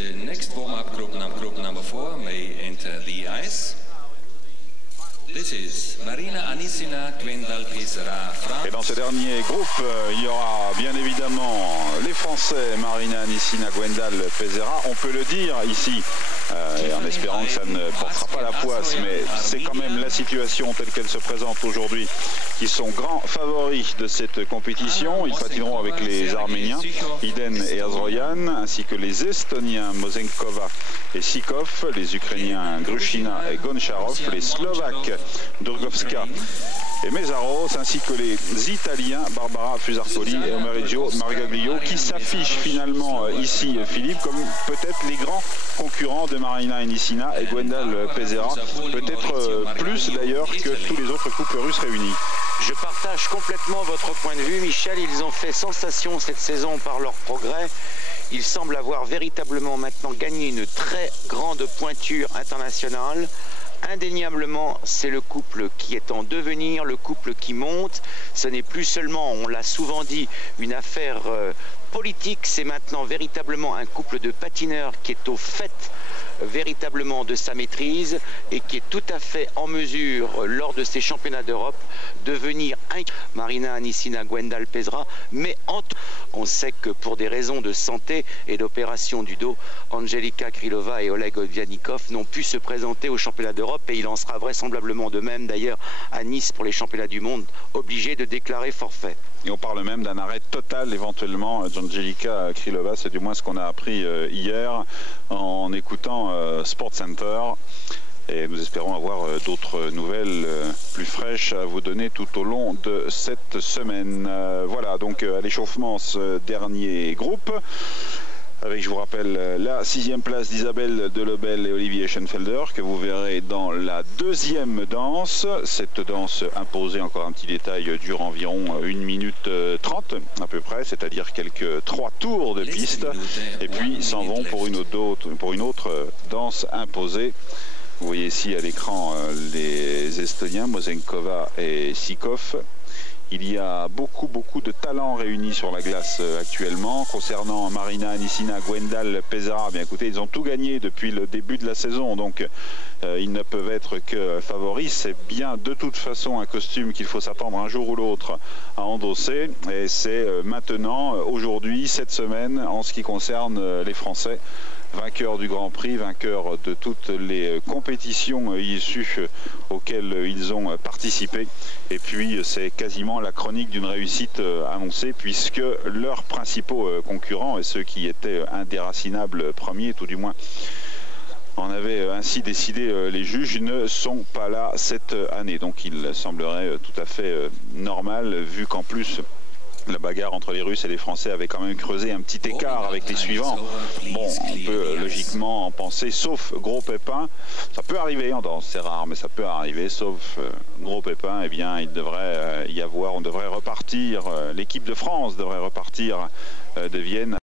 the next warm-up group number 4 may enter the ice. This is Marina Anissina Gwendal Pesera, France. Et dans ce dernier groupe, il y aura bien évidemment les Français, Marina Anissina Gwendal Pesera. On peut le dire ici, en espérant que ça ne portera pas la poisse, mais c'est quand même la situation telle qu'elle se présente aujourd'hui, qui sont grands favoris de cette compétition. Ils patineront avec les Arméniens, Iden et Azroyan, ainsi que les Estoniens, Mosenkova et Sikov, les Ukrainiens, Grushina et Goncharov, les Slovaques, Durgovska et Mezaros, ainsi que les Italiens, Barbara Fusarpoli et Omereggio Margaglio, qui s'affichent finalement ici, Philippe, comme peut-être les grands concurrents de Marina Anissina et Gwendal Pesera, peut-être plus d'ailleurs que tous les autres couples russes réunis. Je partage complètement votre point de vue, Michel. Ils ont fait sensation cette saison par leur progrès. Ils semblent avoir véritablement maintenant gagné une très grande pointure internationale. Indéniablement, c'est le couple qui est en devenir, le couple qui monte. Ce n'est plus seulement, on l'a souvent dit, une affaire politique, c'est maintenant véritablement un couple de patineurs qui est au fait véritablement de sa maîtrise et qui est tout à fait en mesure, lors de ces championnats d'Europe, de venir Marina Anissina Gwendal Pesera, mais on sait que pour des raisons de santé et d'opération du dos, Angelika Krylova et Oleg Odvianikov n'ont pu se présenter aux championnats d'Europe, et il en sera vraisemblablement de même d'ailleurs à Nice pour les championnats du monde, obligé de déclarer forfait. Et on parle même d'un arrêt total éventuellement d'Angelika Krylova, c'est du moins ce qu'on a appris hier en écoutant Sport Center. Et nous espérons avoir d'autres nouvelles plus fraîches à vous donner tout au long de cette semaine. Voilà donc à l'échauffement ce dernier groupe. Avec, je vous rappelle, la 6e place d'Isabelle Delobel et Olivier Schoenfelder, que vous verrez dans la deuxième danse. Cette danse imposée, encore un petit détail, dure environ 1 minute 30 à peu près, c'est-à-dire 3 tours de piste. Et puis s'en vont pour une autre danse imposée. Vous voyez ici à l'écran les Estoniens, Mosenkova et Sikov. Il y a beaucoup de talents réunis sur la glace actuellement. Concernant Marina Anissina Gwendal Pesera, bien écoutez, ils ont tout gagné depuis le début de la saison, donc ils ne peuvent être que favoris. C'est bien de toute façon un costume qu'il faut s'attendre un jour ou l'autre à endosser, et c'est maintenant, aujourd'hui, cette semaine, en ce qui concerne les Français, vainqueurs du Grand Prix, vainqueurs de toutes les compétitions issues auxquelles ils ont participé. Et puis c'est quasiment la chronique d'une réussite annoncée, puisque leurs principaux concurrents, et ceux qui étaient indéracinables premiers, tout du moins en avaient ainsi décidé les juges, ne sont pas là cette année. Donc il semblerait tout à fait normal, vu qu'en plus la bagarre entre les Russes et les Français avait quand même creusé un petit écart avec les suivants. Bon, on peut logiquement en penser, sauf gros pépin. Ça peut arriver en danse, c'est rare, mais ça peut arriver, sauf gros pépin. Eh bien, il devrait y avoir, on devrait repartir, l'équipe de France devrait repartir de Vienne